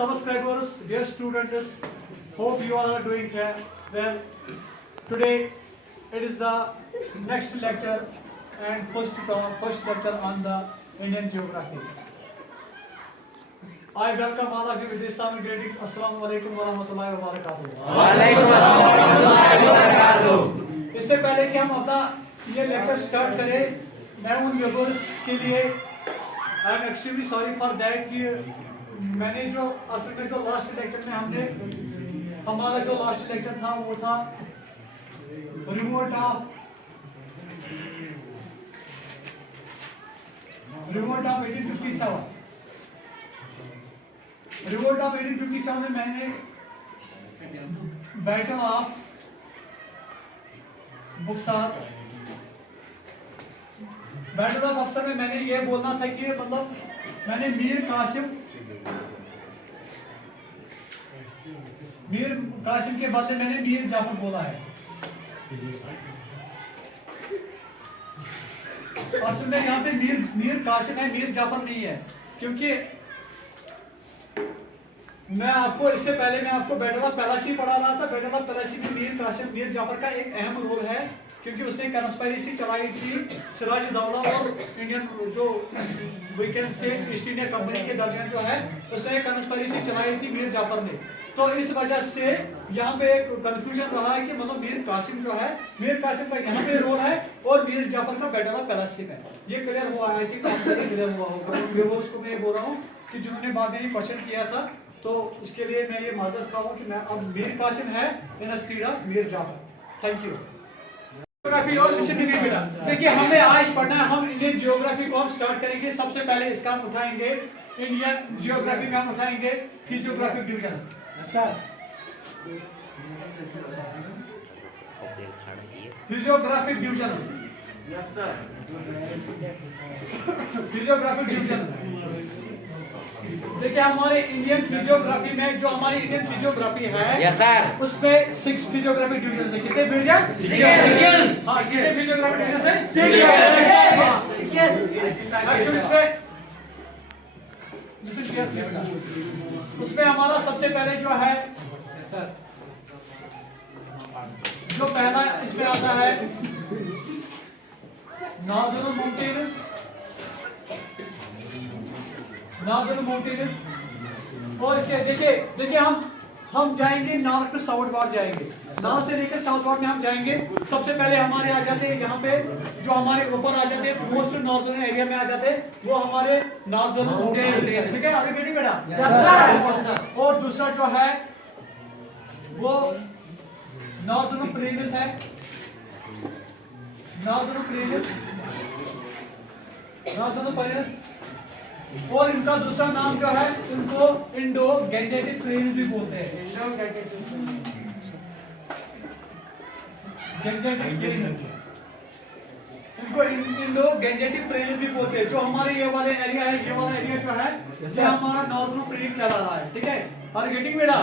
subscribers, dear students, hope you all are doing well. Today it is the next lecture and first lecture on the Indian geography. I welcome all of you with Islamic greeting. Assalamu alaikum wa rahmatullahi wa barakatuh. वालेकुम अस्सलाम व रहमतुल्लाहि व बरकातुहू। इससे पहले कि हम अपना ये लेक्चर स्टार्ट करें, मैं उन व्यूअर्स के लिए I am extremely sorry for that कि मैंने जो असल में जो लास्ट लेक्चर में हमारा जो लास्ट लेक्चर था वो था रिवोल्ट ऑफ 1857। रिवोल्ट ऑफ 1857 में मैंने बैटल ऑफ बक्सर में मैंने ये बोलना था कि मतलब मैंने मीर कासिम के बदले मैंने मीर जाफर बोला है। असल में यहाँ पे मीर कासिम है, मीर जाफर नहीं है, क्योंकि मैं आपको इससे पहले मैं आपको बैटल ऑफ पलासी पढ़ा रहा था। बैटल ऑफ पलासी में मीर जाफर का एक अहम रोल है, क्योंकि उसने कंस्पायरेसी चलाई थी सिराज दौला और इंडियन जो we can say East India Company के दरमियान जो है उसने कंस्पायरेसी चलाई थी मीर जाफर ने। तो इस वजह से यहाँ पे एक कंफ्यूजन रहा है कि मतलब मीर कासिम जो है, मीर कासिम का यहाँ पे रोल है और मीर जाफर का बैटल ऑफ पलासी में। ये क्लियर हुआ है कि क्लियर हुआ होगा व्यूअर्स को। मैं ये बोल रहा हूँ कि जिन्होंने बाद में क्वेश्चन किया था, तो उसके लिए मैं ये माजरत खाऊं कि मैं अब मीर कासिम है instead of Mir Jafar. Thank you. Geography और लिसन टू मी बेटा, देखिए हमें आज पढ़ना है, हम इंडियन जियोग्राफी को हम स्टार्ट करेंगे। सबसे पहले इसका हम उठाएंगे इंडियन जियोग्राफी में हम उठाएंगे physiographic division. Sir physiographic division, yes sir, physiographic division. देखिए हमारे इंडियन फिजियोग्राफी में जो हमारी इंडियन फिजियोग्राफी है, यस सर, उसमें 6 फिजियोग्राफिक डिवीजन है। कितने डिवीजन? 6। हाँ, कितने फिजियोग्राफिक डिवीजन है? 6। उसमें हमारा सबसे पहले जो है सर, जो पहला इसमें आता है नॉर्दर्न माउंटेन्स। और इसके देखिए हम जाएंगे नॉर्थ टू साउथ वार्ड जाएंगे, नॉर्थ से लेकर साउथ वार्ड में हम जाएंगे। सबसे पहले हमारे आ जाते हैं यहाँ पे जो हमारे ऊपर आ जाते हैं मोस्ट नॉर्दर्न एरिया में आ जाते हैं, वो हमारे नॉर्दर्न माउंटेन। ठीक है, आगे बेटी बेटा। और दूसरा जो है वो नॉर्दर्न प्लेन्स है, नॉर्दर्न प्लेन्स। और इनका दूसरा नाम जो है इनको इंडो गैंजेटिक प्लेन्स भी बोलते हैं। इनको इंडो गैंजेटिक प्लेन्स भी बोलते हैं। जो हमारे ये वाले एरिया है, ये वाला एरिया जो है ये हमारा नॉर्दर्न प्लेन कहला रहा है। ठीक है, आर गेटिंग बेटा?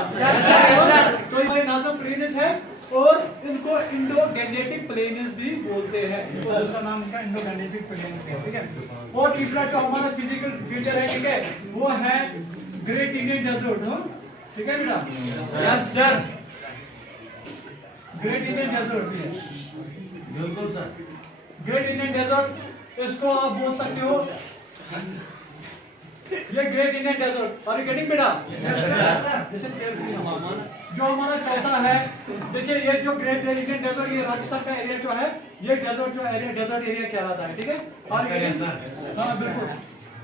तो ये नॉर्दर्न प्लेन्स है और इनको इंडो गैंजेटिक प्लेन्स भी बोलते हैं। दूसरा नाम इसका इंडो गैंजेटिक प्लेन्स है। ठीक है, और तीसरा जो हमारा फिजिकल फीचर है, ठीक है, वो है ग्रेट इंडियन डेजर्ट। ठीक है बेटा? Yes sir, great Indian desert. बिल्कुल सर, ग्रेट इंडियन डेजर्ट, इसको आप बोल सकते हो ये great Indian desert. Are you getting बेटा? जो हमारा चौथा है, देखिए ये जो ग्रेट इंडियन डेजर्ट, ये राजस्थान का एरिया जो है, ये डेजर्ट जो एरिया डेजर्ट एरिया कहलाता है। ठीक है, हाँ बिल्कुल।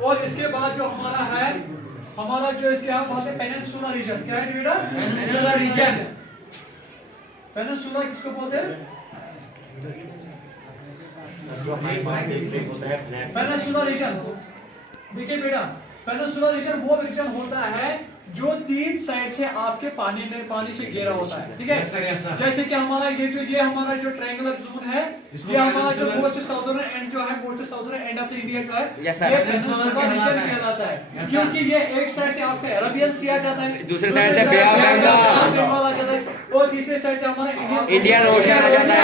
और इसके बाद जो हमारा है, हमारा जो इसके यहाँ बात है पेनिनसुला रीजन। क्या है बेटा? Peninsula reason. पेनिनसुला किसको बोलते हैं? Peninsula region. देखिए बेटा, पेनिनसुला रीजन वो रीजन होता है जो 3 साइड से आपके पानी से घेरा होता है। ठीक है, जैसे कि हमारा ये हमारा जो ट्रायंगुलर जोन है, ये हमारा जो मोस्ट साउदर्न एंड जो है, most southern end of the India जो है, ये पेनिनसुला रीजन कहलाता है। क्योंकि ये एक साइड से आपका अरेबियन सी आ जाता है, दूसरे साइड से बे ऑफ बंगाल आ जाता है, और तीसरे साइड से हमारा इंडियन ओशन आ जाता है।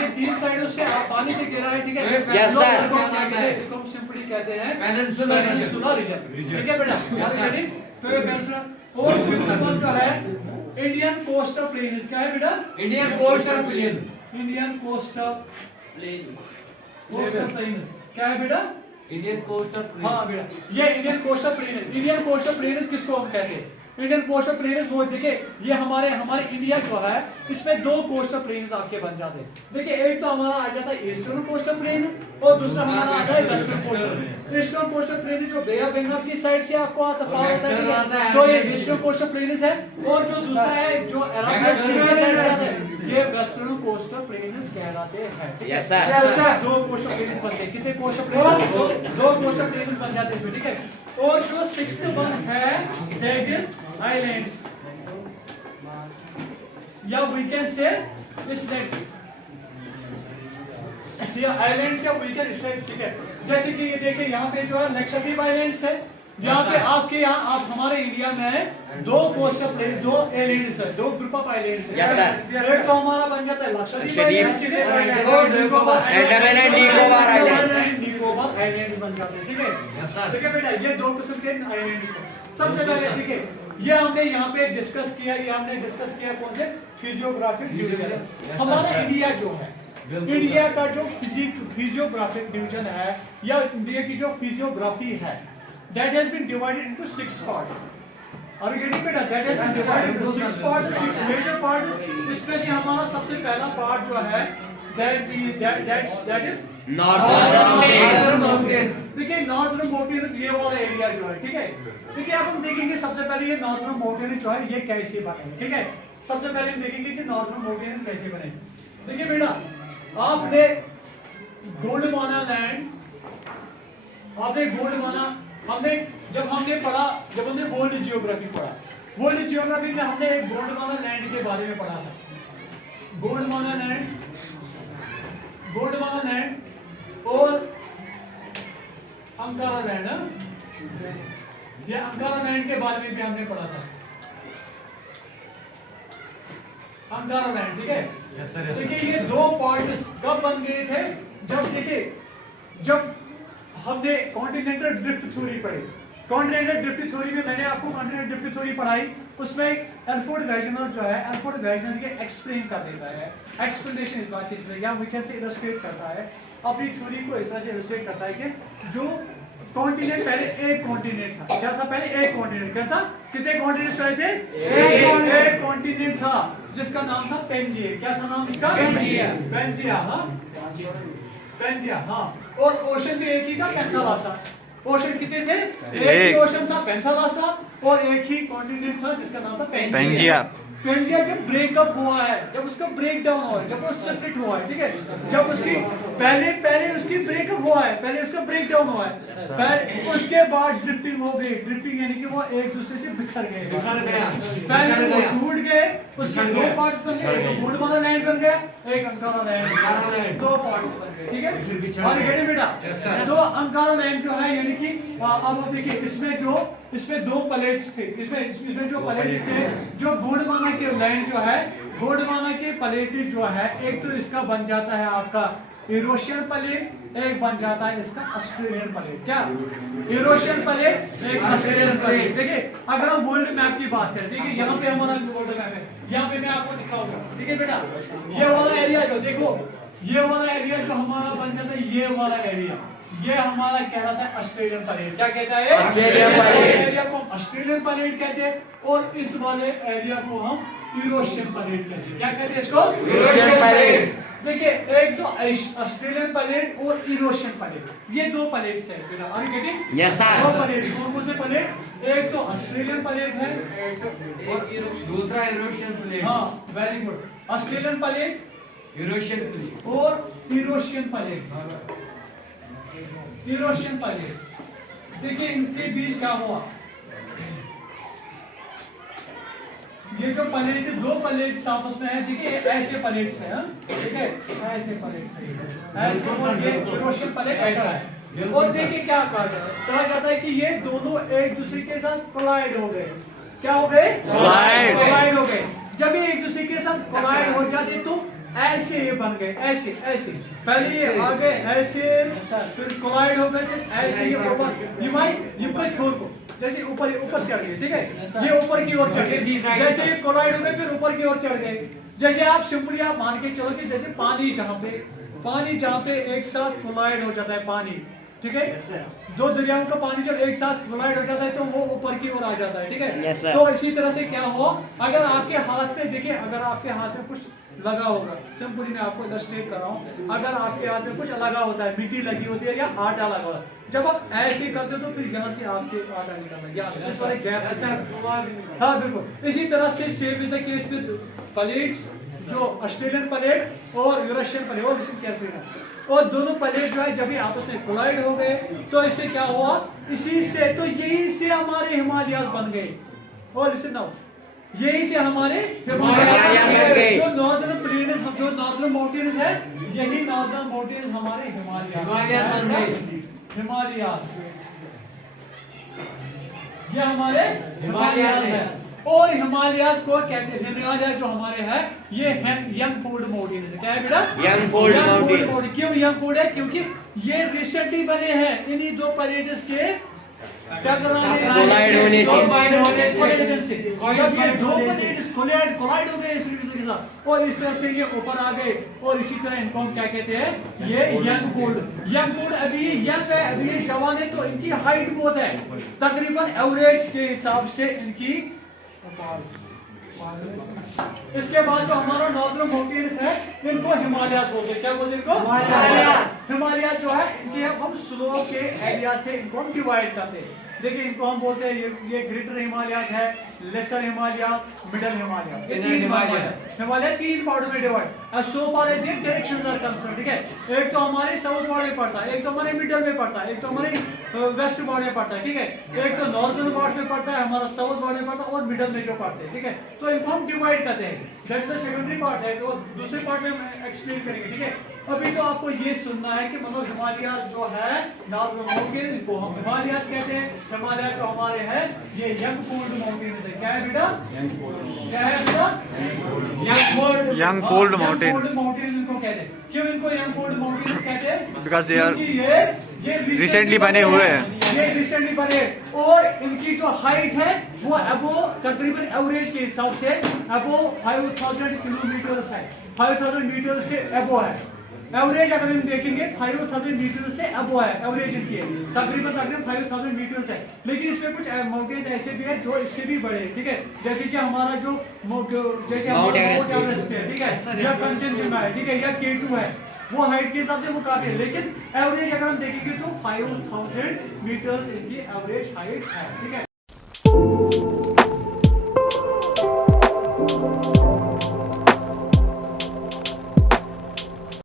ये 3 साइडों से पानी से घेरा है। ठीक है, यस सर, इसको हम सिंपली कहते हैं पेनिनसुला रीजन। ठीक है बेटा? तो ये कैंसर। और फिफ्थ वन जो है इंडियन कोस्टल प्लेन्स, क्या है बेटा? Indian coastal plain. Indian coastal planes क्या है बेटा? Indian coastal plain. हाँ बेटा, ये Indian coastal planes. Indian coastal planes किसको हम कहते हैं? इंडियन कोस्टल प्लेन्स वो देखिए, ये हमारे इंडिया जो है इसमें दो कोस्टल प्लेन्स आपके बन जाते हैं। देखिए एक तो हमारा आ जाता है ईस्टर्न कोस्टल प्लेन और दूसरा हमारा आता है western coastal. Eastern coastal plain जो बे ऑफ बंगाल की साइड से आपको आता है, तो ये ईस्टर्न कोस्टल प्लेन्स है। और जो दूसरा है जो अरबियन सी की साइड से आता है, ये वेस्टर्न कोस्टल प्लेन्स कहलाते हैं। Yes sir. दो कोस्टल प्लेन्स बनते हैं। कितने कोस्टल प्लेन्स? दो कोस्टल प्लेन्स बन जाते हैं, ठीक है। और जो सिक्स्थ वन है दैट इज आइलैंड्स, या वी कैन से स्टेट्स। ये आइलैंड्स या वी कैन स्टेट्स, ठीक है। जैसे कि ये देखिए यहाँ पे जो है लक्षद्वीप आइलैंड्स है। यहाँ पे आपके यहाँ आप हमारे इंडिया में दो कोस्टल प्लेन, दो आइलैंड्स है, दो ग्रुप ऑफ आइलैंड्स है। एक तो हमारा बन जाता है लक्षद्वीप आइलैंड्स और निकोबार आइलैंड बन जाते हैं, ठीक है। ठीक है बेटा, ये दो किस्म के आइलैंड्स हैं। सबसे पहले देखिए ये हमने यहाँ पे डिस्कस किया, कौन से? Physiographic division. हमारा इंडिया जो है, इंडिया का जो फिजियोग्राफिक डिवीजन है या इंडिया की जो फिजियोग्राफी है, that has been divided into 6 parts. Are you getting better? That has been divided into 6 parts, 6 major parts. इसमें से हमारा सबसे पहला पार्ट जो है that is नॉर्दर्न माउंटेन। देखिए नॉर्दर्न माउंटेन ये वाला एरिया जो है, ठीक है। देखिए अब हम देखेंगे सबसे पहले ये नॉर्दर्न माउंटेन जो है ये कैसे बने, ठीक है। सबसे पहले हम देखेंगे कि नॉर्दर्न माउंटेन कैसे बने। देखिए बेटा, आपने गोंडवाना लैंड, जब हमने वर्ल्ड जियोग्राफी पढ़ा, वर्ल्ड जियोग्राफी में हमने एक गोंडवाना लैंड के बारे में पढ़ा था। गोंडवाना लैंड और अंकारा लैंड, ये अंकारा लैंड के बारे में भी हमने पढ़ा था। अंकारा लैंड, ठीक है। देखिए ये दो पार्ट कब बन गए थे? जब हमने कॉन्टिनेंटल ड्रिफ्ट थ्योरी पढ़ी। कॉन्टिनेंटल ड्रिफ्ट थ्योरी में मैंने आपको कॉन्टिनेंटल ड्रिफ्ट थ्योरी पढ़ाई। उसमें एल्फ्रेड वेगनर जो है, एल्फ्रेड वेगनर ये एक्सप्लेन कर देता है, एक्सप्लेनेशन इस बात की या वी कैन से इलस्ट्रेट करता है, अपनी थ्योरी को इस तरह से इलस्ट्रेट करता है कि जो कॉन्टिनेंट पहले एक कॉन्टिनेंट था। क्या था पहले? एक कॉन्टिनेंट। कैसा? कितने कॉन्टिनेंट पहले थे? एक कॉन्टिनेंट था जिसका नाम था पेंजिया। क्या था नाम इसका? पेंजिया, हाँ। और ओशन भी एक ही था, पेंथालासा। ओशन कितने थे? एक ही ओशन था, पेंथालासा, और एक ही कॉन्टिनेंट था जिसका नाम था पेंजिया। जब ब्रेकअप हुआ है, जब उसका ब्रेक डाउन हुआ है, जब वो सेपरेट हुआ है, ठीक है। जब उसकी पहले उसकी ब्रेकअप हुआ है, पहले उसका ब्रेक डाउन हुआ है, उसके बाद ड्रिफ्टिंग हो गई। ड्रिफ्टिंग यानी कि वो एक दूसरे से बिखर गए, पहले वो टूट गए, उसके दो पार्ट्स बन गए, एक गोंडवाना लैंड बन गया, एक अंकारा लैंड, दो पार्ट्स बन गए, ठीक है। और ये बेटा तो अंकारा लैंड जो है यानी कि अब देखिए इसमें दो प्लेट्स थे। इसमें जो प्लेट्स थे, जो गोंडवाना के लैंड जो है, गोंडवाना के प्लेट जो है, एक तो इसका बन जाता है आपका यूरोशियन प्लेट, एक बन जाता है इसका ऑस्ट्रेलियन प्लेट। क्या? यूरोशियन प्लेट, एक ऑस्ट्रेलियन प्लेट। देखिए अगर हम वर्ल्ड मैप की बात करें, देखिए यहाँ पे हमारा वर्ल्ड मैप है, यहाँ पे मैं आपको दिखाऊंगा, ठीक है बेटा। ये वाला एरिया जो देखो, ये वाला एरिया जो हमारा बन जाता है, ये वाला एरिया, ये हमारा कहलाता है ऑस्ट्रेलियन प्लेट। क्या कहता है? एरिया को हम ऑस्ट्रेलियन प्लेट कहते हैं और इस वाले एरिया को हम यूरोशियन प्लेट कहते हैं। क्या कहते हैं इसको? Eurasian plate. देखिए एक तो ऑस्ट्रेलियन प्लेट और यूरोशियन प्लेट, ये दो प्लेट्स हैं बेटा। Are you getting? Yes sir. दो प्लेट, कौन से प्लेट? एक तो ऑस्ट्रेलियन प्लेट है और दूसरा यूरोशियन प्लेट। हाँ very good. Australian plate, Eurasian plate और यूरोशियन प्लेट। यूरोशियन प्लेट, देखिए इनके बीच क्या हुआ? ये जो प्लेट, दो प्लेट्स आपस में है, देखिए ऐसे प्लेट्स है, ठीक है, ऐसे प्लेट्स है, ऐसे, और ये यूरोशियन प्लेट ऐसा है। और देखिए क्या कहा जाता है कि ये दोनों एक दूसरे के साथ कोलाइड हो गए। क्या हो गए? कोलाइड हो गए। जब ये एक दूसरे के साथ कोलाइड हो जाते तो ऐसे ये बन गए, ऐसे पहले ये आगे ऐसे, फिर कोलाइड हो गए, ऐसे ये ऊपर ये भाई ये कुछ छोड़ को जैसे ऊपर ऊपर चढ़ गए, ठीक है, ये ऊपर की ओर चढ़ गए, जैसे ये कोलाइड हो गए फिर ऊपर की ओर चढ़ गए। जैसे आप सिंपली आप मान के चलो कि जैसे पानी जहाँ पे एक साथ कोलाइड हो जाता है पानी, ठीक है, दो दरियाओं का पानी जब एक साथ कोलाइड हो जाता है तो वो ऊपर की ओर आ जाता है, ठीक है। तो इसी तरह से क्या हो, अगर आपके हाथ में देखिए, अगर आपके हाथ में कुछ लगा होगा, सिंपली मैं आपको इलस्ट्रेट कर रहा हूँ, अगर आपके हाथ में कुछ लगा होता है, मिट्टी लगी होती है या आटा लगा होता है, जब आप ऐसे करते हो तो फिर यहाँ से आपके आटा निकलना है, इस वाले गैप। हाँ बिल्कुल, इसी तरह से same is the case with plates, जो ऑस्ट्रेलियन प्लेट और यूरेशियन प्लेट, और लिसन केयरफुली, और दोनों प्लेट जो है जब ये आपस में कोलाइड हो गए तो इससे क्या हुआ, इसी से, तो यही से हमारे हिमालयाज बन गए। और लिसन नाउ, यही से हमारे हिमालयाज बन गए। जो नॉर्दर्न प्लेन्स, जो नॉर्दर्न माउंटेन्स है, यही नॉर्दर्न माउंटेन्स हमारे हिमालयाज बन गए। हिमालयाज, ये हमारे हिमालयाज है। और हिमालयाज को कहते हैं, हिमालय जो हमारे हैं ये है यंग फोल्ड माउंटेन्स। क्या है बेटा? Young fold mountain. क्यों यंग फोल्ड है? क्योंकि ये रिसेंटली बने हैं इन्हीं दो प्लेट्स के टकराने से। जब ये दो प्लेट्स कोलाइड हो गए इस रीजन के साथ और इस तरह से ये ऊपर आ गए, और इसी तरह इनको हम क्या कहते हैं, ये यंग फोल्ड। अभी यंग है, अभी ये जवान है, तो इनकी हाइट बहुत है, तकरीबन एवरेज के हिसाब से इनकी। इसके बाद जो हमारा नॉर्दर्न माउंटेन्स है इनको हिमालय बोलते हैं। क्या बोलते हैं इनको? हिमालय जो है इनके हम स्लोप के एरिया से इनको हम डिवाइड करते हैं। देखिए इनको हम बोलते हैं ये ग्रेटर हिमालय है, लेसर हिमालय, मिडल हिमालय, ये तीन हिमालय तीन पार्ट में डिवाइड। अब सो हमारे डायरेक्शंस आर कंसर्न, ठीक है, एक तो हमारे साउथ पार्ट में पड़ता है, एक तो हमारे मिडल में पड़ता है, एक तो हमारे वेस्ट पार्ट में पड़ता है, ठीक है, एक तो नॉर्दर्न पार्ट में पड़ता है, हमारा साउथ पार्ट में पड़ता है, और मिडल में जो पड़ते हैं, ठीक है। तो इनको हम डिवाइड करते हैं, that is the secondary part है, तो दूसरे पार्ट में हम एक्सप्लेन करेंगे, ठीक है। अभी तो आपको ये सुनना है कि मतलब हिमालय जो है नॉर्दर्न माउंटेन, इनको हम हिमालय कहते हैं। हिमालय जो हमारे हैं ये यंग फोल्ड माउंटेन है। क्या है बेटा? क्या है बेटा? यंग फोल्ड माउंटेन इनको कहते हैं। क्यों इनको यंग फोल्ड माउंटेन कहते हैं? बिकॉज दे आर ये रिसेंटली बने हुए हैं। ये रिसेंटली बने, और इनकी जो हाइट है वो अबो तकरीबन एवरेज के हिसाब से अबो 5000 किलोमीटर है, 5000 मीटर से अबो है। एवरेज अगर हम देखेंगे 5000 मीटर से अबो है, एवरेज इनकी तकरीबन 5000 मीटर है। लेकिन इसमें कुछ माउंटेन ऐसे भी है जो इससे भी बड़े, ठीक है, जैसे कि हमारा जो जैसे माउंट एवरेस्ट है, ठीक है, या कंचनजंगा है, ठीक है, या K2 है, वो हाइट के हिसाब से वो काफी है। लेकिन एवरेज अगर हम देखेंगे तो 5000 मीटर इनकी एवरेज हाइट है, ठीक है।